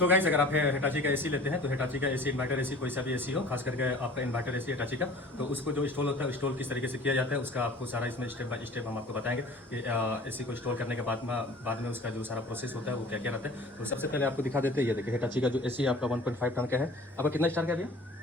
तो गाइस अगर आप हिटाची का एसी लेते हैं तो हिटाची का एसी इन्वर्टर एसी कोई सा भी एसी हो, खास करके आपका इन्वर्टर एसी हिटाची का, तो उसको जो इंस्टॉल होता है इंस्टॉल किस तरीके से किया जाता है उसका आपको सारा इसमें स्टेप बाय स्टेप हम आपको बताएंगे कि एसी को इंस्टॉल करने के बाद में उसका जो सारा प्रोसेस होता है वो क्या क्या रहता है। तो सबसे पहले आपको दिखा देते हैं, ये देखिए हिटाची का जो एसी आपका 1.5 टन का है। आपका कितना स्टार का भैया?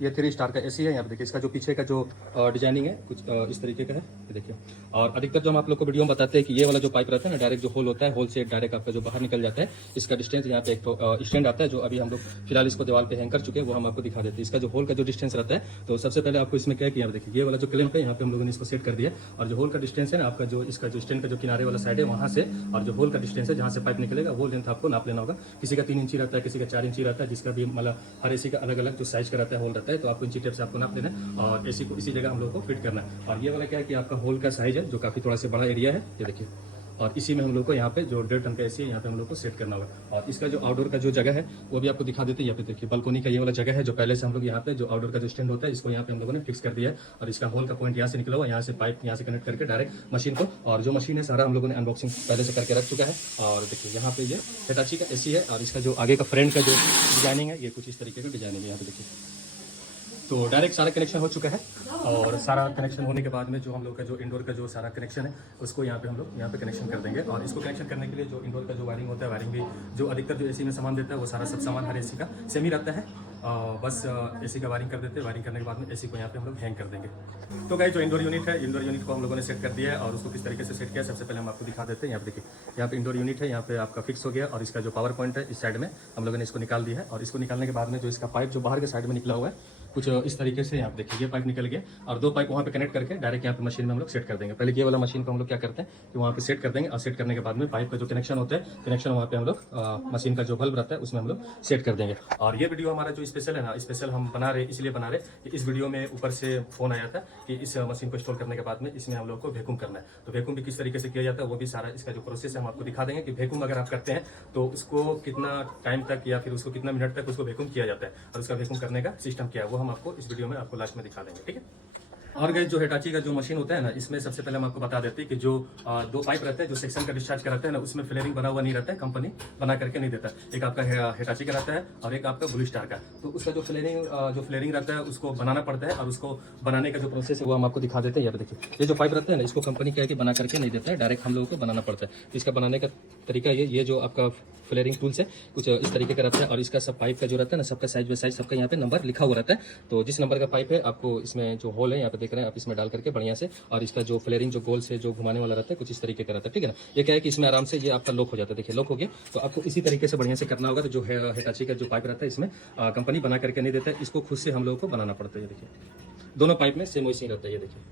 ये 3 स्टार का एसी है। यहाँ पे देखिए इसका जो पीछे का जो डिजाइनिंग है कुछ इस तरीके का है, ये देखिए। और अधिकतर जो हम आप लोग को वीडियो में बताते हैं कि ये वाला जो पाइप रहता है ना, डायरेक्ट जो होल होता है, होल से डायरेक्ट आपका जो बाहर निकल जाता है। इसका डिस्टेंस यहाँ पे एक तो स्टैंड आता है जो अभी हम लोग फिलहाल इसको दीवार पे हैंग कर चुके हैं, वो हम आपको दिखा देते हैं। इसका जो होल का जो डिस्टेंस रहता है, तो सबसे पहले आपको इसमें क्या है कि यहाँ देखिए ये वाला जो क्लैंप है यहाँ पे हम लोगों ने इसको सेट कर दिया। और जो होल का डिस्टेंस है ना आपका, जो इसका जो स्टैंड का जो किनारे वाला साइड है वहाँ से, और जो होल का डिस्टेंस है जहाँ से पाइप निकलेगा वो लेंथ आपको नाप लेना होगा। किसी का 3 इंची रहता है, किसी का 4 इंची रहता है, जिसका भी मतलब हर एसी का अलग अलग जो साइज का रहता है होल रहता है। तो आपको इंची टेप से आपको नाप लेना है और एसी को इसी जगह हम लोग को फिट करना है। और ये वाला क्या है कि आपका होल का साइज है जो काफी थोड़ा सा बड़ा एरिया है, ये देखिए। और इसी में हम लोग को यहाँ पे जो 1.5 टन का एसी है यहाँ पे हम लोग को सेट करना होगा। और इसका जो आउटडोर का जो जगह है वो भी आपको दिखा देते हैं। यहाँ पे देखिए बालकोनी का ये वाला जगह है जो पहले से हम लोग यहाँ पे जो आउटडोर का जो स्टैंड होता है इसको यहाँ पे हम लोगों ने फिक्स कर दिया है। और इसका होल का पॉइंट यहाँ से निकला हुआ, यहाँ से पाइप यहाँ से कनेक्ट करके डायरेक्ट मशीन को, और जो मशीन है सारा हम लोगों ने अनबॉक्सिंग पहले से करके रख चुका है। और देखिए यहाँ पे ये हिटाची का एसी है और इसका जो आगे का फ्रंट का जो डिजाइनिंग है ये कुछ इस तरीके का डिजाइनिंग है, यहाँ पे देखिए। तो डायरेक्ट सारा कनेक्शन हो चुका है। और सारा कनेक्शन होने के बाद में जो हम लोग का जो इंडोर का जो सारा कनेक्शन है उसको यहाँ पे हम लोग यहाँ पे कनेक्शन कर देंगे। और इसको कनेक्शन करने के लिए जो इंडोर का जो वायरिंग होता है, वायरिंग भी जो अधिकतर जो एसी में सामान देता है वो सारा सब सामान हर एसी का सेम ही रहता है। बस एसी का वायरिंग कर देते हैं। वायरिंग करने के बाद में एसी को यहाँ पे हम लोग हैंग कर देंगे। तो गाइस जो इंडोर यूनिट है, इंडोर यूनिट को हम लोगों ने सेट कर दिया है। और उसको किस तरीके से सेट किया है सबसे पहले हम आपको दिखा देते हैं। यहाँ पे देखिए यहाँ पे इंडोर यूनिट है, यहाँ पे आपका फिक्स हो गया। और इसका जो पावर पॉइंट है इस साइड में हम लोगों ने इसको निकाल दिया है। और इसको निकालने के बाद में जो इसका पाइप जो बाहर के साइड में निकला हुआ है कुछ इस तरीके से, आप देखिए ये पाइप निकल गया और 2 पाइप वहाँ पे कनेक्ट करके डायरेक्ट यहाँ पे मशीन में हम लोग सेट कर देंगे। पहले ये वाला मशीन को हम लोग क्या करते हैं कि वहाँ पे सेट कर देंगे। और सेट करने के बाद में पाइप का जो कनेक्शन होता है, कनेक्शन वहाँ पे हम लोग मशीन का जो बल्ब रहता है उसमें हम लोग सेट कर देंगे। और ये वीडियो हमारा जो स्पेशल है ना, स्पेशल हम बना रहे इसलिए बना रहे कि इस वीडियो में ऊपर से फोन आया था कि इस मशीन को इंस्टॉल करने के बाद में इसमें हम लोग को वैक्यूम करना है। तो वैक्यूम भी किस तरीके से किया जाता है वो भी सारा इसका जो प्रोसेस है हम आपको दिखा देंगे कि वैक्यूम अगर आप करते हैं तो उसको कितना टाइम तक या फिर उसको कितना मिनट तक उसको वैक्यूम किया जाता है और उसका वैक्यूम करने का सिस्टम क्या है वो हम आपको इस वीडियो में आपको लास्ट में दिखा देंगे, ठीक है। और गाइस जो हिटाची का जो मशीन होता है ना, इसमें सबसे पहले हम आपको बता देते हैं कि जो 2 पाइप रहते हैं जो सेक्शन का डिस्चार्ज कराते हैं ना, उसमें फ्लेयरिंग बना हुआ नहीं रहता है, कंपनी बना करके नहीं देता। एक आपका हिटाची का रहता है और एक आपका ब्लू स्टार का। तो उसका जो फ्लेयरिंग रहता है उसको बनाना पड़ता है। और उसको बनाने का जो प्रोसेस है वो हम आपको दिखा देते हैं। यहाँ पे देखिए ये जो पाइप रहता है ना, इसको कंपनी क्या है कि बना करके नहीं देता है, डायरेक्ट हम लोगों को बनाना पड़ता है। इसका बनाने का तरीका ये जो आपका फ्लेयरिंग टूल्स है कुछ इस तरीके का रहता है। और इसका सब पाइप का जो रहता है ना, सबका साइज बाय साइज सबका यहाँ पे नंबर लिखा हुआ रहता है। तो जिस नंबर का पाइप है आपको इसमें जो होल है यहाँ पे देख रहे हैं आप, इसमें डाल करके बढ़िया से, और इसका जो फ्लेयरिंग जो गोल से जो घुमाने वाला रहता है कुछ इस तरीके का रहता है, ठीक है ना। ये क्या है कि इसमें आराम से ये आपका लॉक हो जाता है, देखिए लॉक हो गया। तो आपको इसी तरीके से बढ़िया से करना होगा। तो जो हिटाची का जो पाइप रहता है इसमें कंपनी बना करके नहीं देता है, इसको खुद से हम लोगों को बनाना पड़ता है। ये देखिए दोनों पाइप में सेम वैसे ही रहता है, ये देखिए।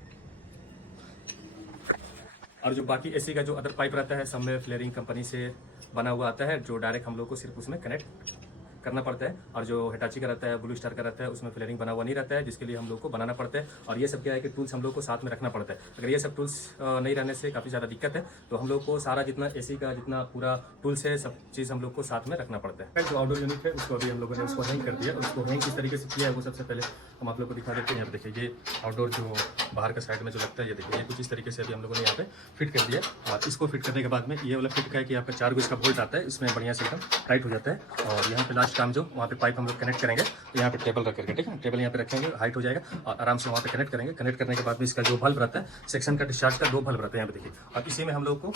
और जो बाकी एसी का जो अदर पाइप रहता है सब में फ्लेयरिंग कंपनी से बना हुआ आता है, जो डायरेक्ट हम लोग को सिर्फ उसमें कनेक्ट करना पड़ता है। और जो हिटाची का रहता है, ब्लू स्टार का रहता है, उसमें फ्लेयरिंग बना हुआ नहीं रहता है, जिसके लिए हम लोग को बनाना पड़ता है। और ये सब क्या है कि टूल्स हम लोग को साथ में रखना पड़ता है। अगर ये सब टूल्स नहीं रहने से काफ़ी ज़्यादा दिक्कत है। तो हम लोग को सारा जितना एसी का जितना पूरा टूल्स है सब चीज़ हम लोग को साथ में रखना पड़ता है। जो आउटडोर यूनिट है उसको अभी हम लोगों ने उसको हैंग कर दिया। उसको हैंग किस तरीके से किया है वो सबसे पहले हम आप लोग को दिखा देते हैं। यहाँ पे देखिए ये आउटडोर जो बाहर का साइड में जो लगता है, ये देखिए ये कुछ इस तरीके से अभी हम लोगों ने यहाँ पे फिट कर दिया। और इसको फिट करने के बाद में ये वाला फिट का है कि आपका 4 गो इसका बोल्ट आता है, इसमें बढ़िया से एकदम टाइट हो जाता है। और यहाँ पे लास्ट काम जो वहाँ पे पाइप हम लोग कनेक्ट करेंगे, तो यहाँ पे टेबल रख करके, ठीक है, टेबल यहाँ पे रखेंगे, हाइट हो जाएगा और आराम से वहाँ पे कनेक्ट करेंगे। कनेक्ट करने के बाद में इसका जो बल्ब रहता है सेक्शन का डिस्चार्ज का 2 बल्ब रहते हैं यहाँ पे देखिए। और इसी में हम लोग को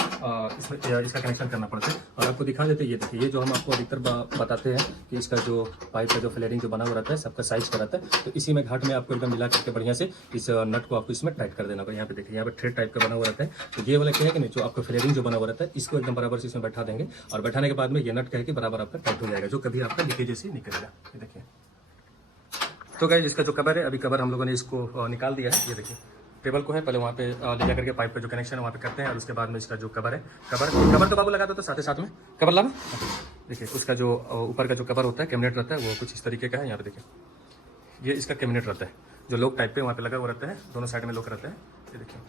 इसमें इसका कनेक्शन करना पड़ता है। और आपको दिखा देते हैं, ये देखिए ये जो हम आपको अधिकतर बताते हैं कि इसका जो पाइप का जो फ्लेयरिंग जो बना हुआ रहता है सबका साइज का रहता है। तो इसी में घाट में आपको एकदम मिला करके बढ़िया से इस नट को आपको इसमें टाइट कर देना होगा। यहाँ पे देखिए यहाँ पे थ्रेड टाइप का बना हुआ रहता है। तो ये वाला क्या है कि नहीं, जो आपका फ्लेयरिंग जो बना हुआ रहता है इसको एकदम बराबर से इसमें बैठा देंगे। और बैठाने के बाद में ये नट क्या है कि बराबर आपका टाइट हो जाएगा, जो कभी आपका लीकेज जैसे निकलेगा। ये देखिए तो गाइस इसका जो कवर है, अभी कवर हम लोगों ने इसको निकाल दिया है। ये देखिए टेबल को है पहले वहाँ पे ले जा करके पाइप का जो कनेक्शन है वहाँ पे करते हैं। और उसके बाद में इसका जो कवर है, कवर तो बाबू लगा दो, तो साथ में कवर ला में देखिए उसका जो ऊपर का जो कवर होता है, कैबिनेट रहता है, वो कुछ इस तरीके का है। यहाँ पे देखिए ये इसका कैबिनेट रहता है जो लॉक टाइप पे वहाँ पे लगा हुआ रहता है, दोनों साइड में लॉक रहता है। ये देखिए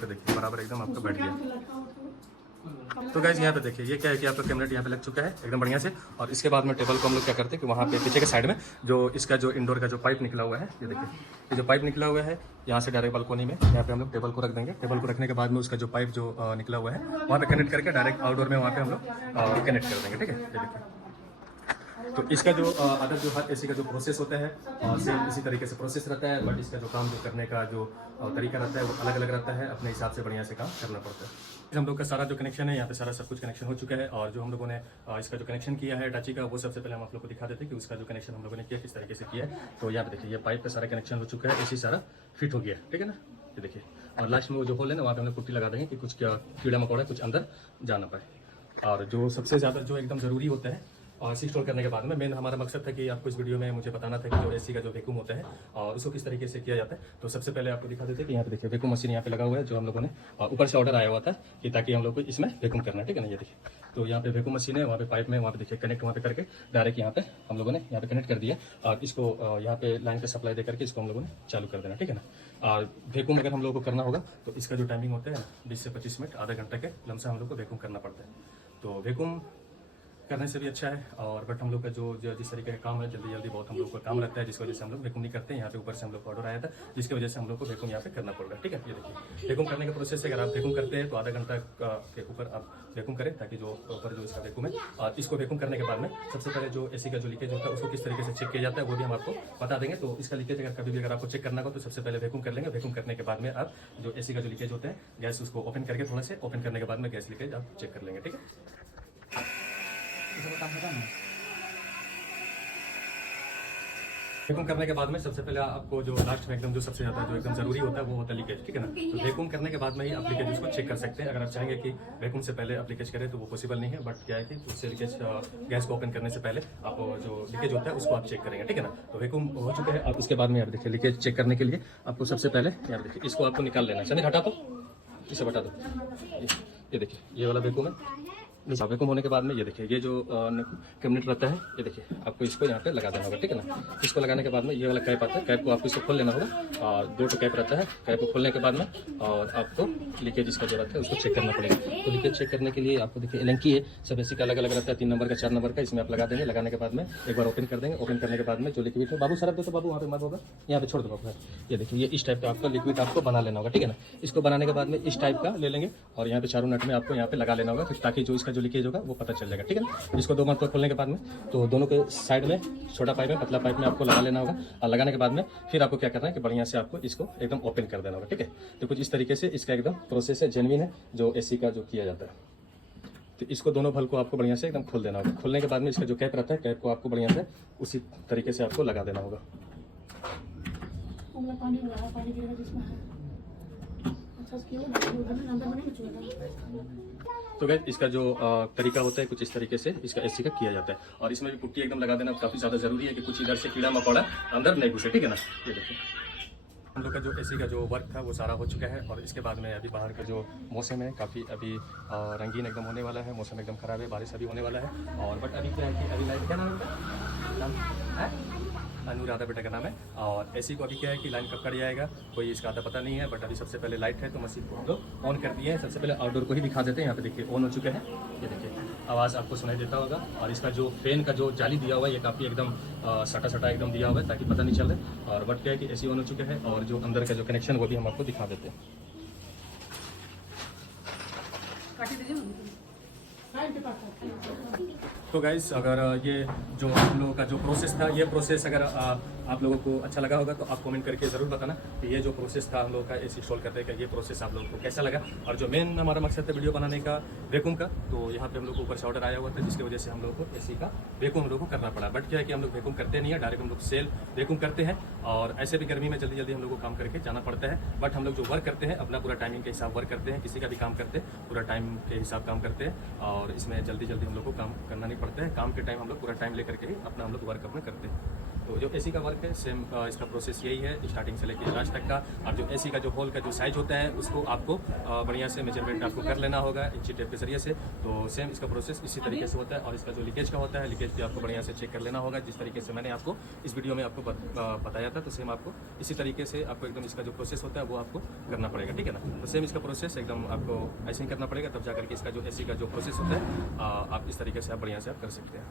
देखिए बराबर एकदम आपका बैठ गया। तो गाइस यहाँ पे देखिए ये क्या है कि आपका कैमरा यहाँ पे लग चुका है एकदम बढ़िया से। और इसके बाद में टेबल को हम लोग क्या करते हैं कि वहाँ पे पीछे के साइड में जो इसका जो इंडोर का जो पाइप निकला हुआ है, ये देखिए ये जो पाइप निकला हुआ है यहाँ से डायरेक्ट बालकोनी में यहाँ पे हम लोग टेबल को रख देंगे। टेबल को रखने के बाद में उसका जो पाइप जो निकला हुआ है वहाँ पे कनेक्ट करके डायरेक्ट आउटडोर में वहाँ पे हम लोग कनेक्ट कर देंगे। ठीक है, ये देखिए। तो इसका जो अदर जो हर एसी का जो प्रोसेस होता है सेम इसी तरीके से प्रोसेस रहता है, बट इसका जो काम जो करने का जो तरीका रहता है वो अलग अलग रहता है। अपने हिसाब से बढ़िया से काम करना पड़ता है। हम लोग का सारा जो कनेक्शन है यहाँ पे सारा सब कुछ कनेक्शन हो चुका है। और जो हम लोगों ने इसका जो कनेक्शन किया है टाची का, वो सबसे पहले हम आप लोग को दिखा देते हैं कि उसका जो कनेक्शन हम लोगों ने किया किस तरीके से किया है। तो यहाँ पे देखिए ये पाइप पे सारा कनेक्शन हो चुका है, एसी सारा फिट हो गया है। ठीक है ना, ये देखिए। और लास्ट में वो जो होल है ना वहाँ पे हम लोग पुट्टी लगा देंगे कि कुछ कीड़ा मकोड़ा कुछ अंदर जा ना पाए। और जो सबसे ज़्यादा जो एकदम ज़रूरी होता है और एसी इंस्टॉल करने के बाद में मेन हमारा मकसद था कि आपको इस वीडियो में मुझे बताना था कि जो एसी का जो वैक्यूम होता है और उसको किस तरीके से किया जाता है। तो सबसे पहले आपको दिखा देते हैं कि यहाँ पे देखिए वैक्यूम मशीन यहाँ पे लगा हुआ है, जो हम लोगों ने ऊपर से ऑर्डर आया हुआ था कि ताकि हम लोग को इसमें वैक्यूम करना है। ठीक है ना, ये देखिए। तो यहाँ पे वैक्यूम मशीन है, वहाँ पे पाइप में वहाँ पे देखिए कनेक्ट वहाँ पे करके डायरेक्ट यहाँ पे हम लोगों ने यहाँ पे कनेक्ट कर दिया और इसको यहाँ पे लाइन पे सप्लाई दे करके इसको हम लोगों ने चालू कर देना। ठीक है ना। और वैक्यूम अगर हम लोगों को करना होगा तो इसका जो टाइमिंग होता है 20 से 25 मिनट आधा घंटे के लमसम हम लोग को वैक्यूम करना पड़ता है। तो वैक्यूम करने से भी अच्छा है। और बट हम लोग का जो जिस तरीके का काम है जल्दी जल्दी बहुत हम लोग का काम रहता है, जिसकी वजह से हम लोग वैक्यूम नहीं करते हैं। यहाँ पे ऊपर से हम लोग को ऑर्डर आया था जिसकी वजह से हम लोग को वैक्यूम यहाँ पे करना पड़ रहा है। ठीक है, ये देखिए वैक्यूम करने का प्रोसेस है। अगर आप वैक्यूम करते हैं तो आधा घंटा के ऊपर आप वैक्यूम करें ताकि जो ऊपर जो इसका वैक्यूम है। और इसको वैक्यूम करने के बाद में सबसे पहले जो एसी का जो लीकेज होता है उसको किस तरीके से चेक किया जाता है वो भी हम आपको बता देंगे। तो इसका लीकेज अगर कभी भी अगर आपको चेक करना हो तो सबसे पहले वैक्यूम कर लेंगे। वैक्यूम करने के बाद में आप जो एसी का जो लीकेज होता है गैस उसको ओपन करके थोड़ा से ओपन करने के बाद में गैस लीकेज आप चेक कर लेंगे। ठीक है, वैक्यूम करने के बाद में सबसे पहले आपको जो लास्ट में एकदम जो सबसे ज़्यादा जो एकदम जरूरी होता है वो होता है लीकेज। ठीक है ना। तो वैक्यूम करने के बाद में ही आप लीकेज उसको चेक कर सकते हैं। अगर आप चाहेंगे कि वैक्यूम से पहले आप लीकेज करें तो वो पॉसिबल नहीं है, बट क्या है कि उससे लीकेज गैस को ओपन करने से पहले आप जो लीकेज होता है उसको आप चेक करेंगे। ठीक है ना। तो वैक्यूम हो चुके हैं। आप उसके बाद में यार देखिए लीकेज चेक करने के लिए आपको सबसे पहले यार देखिए इसको आपको निकाल लेना है। सनी हटा दो, इसे हटा दो। ये देखिए ये वाला वैक्यूम है। वैक्यूम होने के बाद में ये देखिए ये जो कैबिनेट रहता है ये देखिए आपको इसको यहाँ पे लगा देना होगा। ठीक है ना। इसको लगाने के बाद में ये वाला कैप आता है, कैप को आपको इसको खोल लेना होगा। और 2 कैप रहता है, कैप को खोलने के बाद में और आपको लीकेज इसका जो रहता है उसको चेक करना पड़ेगा। तो लीकेज चेक करने के लिए आपको देखिए एलेंकी है, सब एसी का अलग अलग रहता है, 3 नंबर का 4 नंबर का, इसमें आप लगा देंगे। लगाने के बाद में एक बार ओपन कर देंगे। ओपन करने के बाद में जो लिक्विड है बाबू सर दो तो बाबू वहाँ पे मत होगा, यहाँ पे छोड़ दो बाबू। ये देखिए ये इस टाइप का आपका लिक्विड आपको बना लेना होगा। ठीक है ना। इसको बनाने के बाद में इस टाइप का ले लेंगे और यहाँ पे चारों नट में आपको यहाँ पे लगा लेना होगा ताकि जो इसका जो लीकेज होगा वो पता चल जाएगा। ठीक है ना। इसको 2 बार खोलने के बाद में तो दोनों के साइड में छोटा पाइप में पतला पाइप में आपको लगा लेना होगा। और लगाने के बाद में फिर आपको क्या करना है कि बढ़िया से आपको इसको एकदम ओपन कर देना होगा। ठीक है। तो कुछ इस तरीके से इसका एकदम प्रोसेस है, जेन्युइन है जो एसी का जो किया जाता है। तो इसको दोनों भल को आपको बढ़िया से एकदम खोल देना होगा। खोलने के बाद में इसका जो कैप रहता है कैप को आपको बढ़िया से उसी तरीके से आपको लगा देना होगा। तो गाइस इसका जो तरीका होता है कुछ इस तरीके से इसका एसी का किया जाता है। और इसमें भी पुट्टी एकदम लगा देना काफ़ी ज़्यादा ज़रूरी है कि कुछ इधर से कीड़ा मकोड़ा अंदर नहीं घुसे। ठीक है ना। ये देखिए हम लोग का जो एसी का जो वर्क था वो सारा हो चुका है। और इसके बाद में अभी बाहर का जो मौसम है काफ़ी अभी रंगीन एकदम होने वाला है, मौसम एकदम ख़राब है, बारिश अभी होने वाला है। और बट अभी क्या है कि अभी लाइट क्या नाम है अनुराधा बेटा का नाम है। और एसी को अभी क्या है कि लाइन कब कर जाएगा कोई इसका आता पता नहीं है, बट अभी सबसे पहले लाइट है तो मशीन को हम लोग ऑन कर दिए हैं। सबसे पहले आउटडोर को ही दिखा देते हैं। यहाँ पे देखिए ऑन हो चुके हैं, ये देखिए आवाज़ आपको सुनाई देता होगा। और इसका जो फैन का जो जाली दिया हुआ है ये काफ़ी एकदम सटा सटा एकदम दिया हुआ है ताकि पता नहीं चले। और बट क्या है कि एसी ऑन हो चुके हैं और जो अंदर का जो कनेक्शन वो भी हम आपको दिखा देते हैं। तो गाइस अगर ये जो हम लोगों का जो प्रोसेस था ये प्रोसेस अगर आप लोगों को अच्छा लगा होगा तो आप कमेंट करके ज़रूर बताना कि ये जो प्रोसेस था हम लोग का एसी इंस्टॉल करने का ये प्रोसेस आप लोगों को कैसा लगा। और जो मेन हमारा मकसद था वीडियो बनाने का वैक्यूम का, तो यहाँ पे हम लोग को ऊपर से ऑर्डर आया हुआ था जिसकी वजह से हम लोग को एसी का वैक्यूम हम लोग को करना पड़ा। बट क्या है कि हम लोग वैक्यूम करते नहीं है, डायरेक्ट हम लोग सेल वैक्यूम करते हैं। और ऐसे भी गर्मी में जल्दी जल्दी हम लोग को काम करके जाना पड़ता है। बट हम लोग जो वर्क करते हैं अपना पूरा टाइमिंग के हिसाब वर्क करते हैं, किसी का भी काम करते हैं पूरा टाइम के हिसाब काम करते हैं। और इसमें जल्दी जल्दी हम लोग को काम करना नहीं पड़ता है, काम के टाइम हम लोग पूरा टाइम लेकर के ही अपना हम लोग वर्क अपना करते हैं। तो जो एसी का वर्क है सेम इसका प्रोसेस यही है, स्टार्टिंग से लेकर लास्ट तक का। और जो एसी का जो होल का जो साइज होता है उसको आपको बढ़िया से मेजरमेंट आपको कर लेना होगा इंची टेप के जरिए से। तो सेम इसका प्रोसेस इसी तरीके से होता है। और इसका जो लीकेज का होता है, लीकेज भी आपको बढ़िया से चेक कर लेना होगा, जिस तरीके से मैंने आपको इस वीडियो में आपको बताया था। तो सेम आपको इसी तरीके से आपको एकदम इसका जो प्रोसेस होता है वो आपको करना पड़ेगा, ठीक है ना। तो सेम इसका प्रोसेस एकदम आपको ऐसे ही करना पड़ेगा, तब जाकर के इसका जो एसी का जो प्रोसेस होता है आप इस तरीके से आप बढ़िया से आप कर सकते हैं।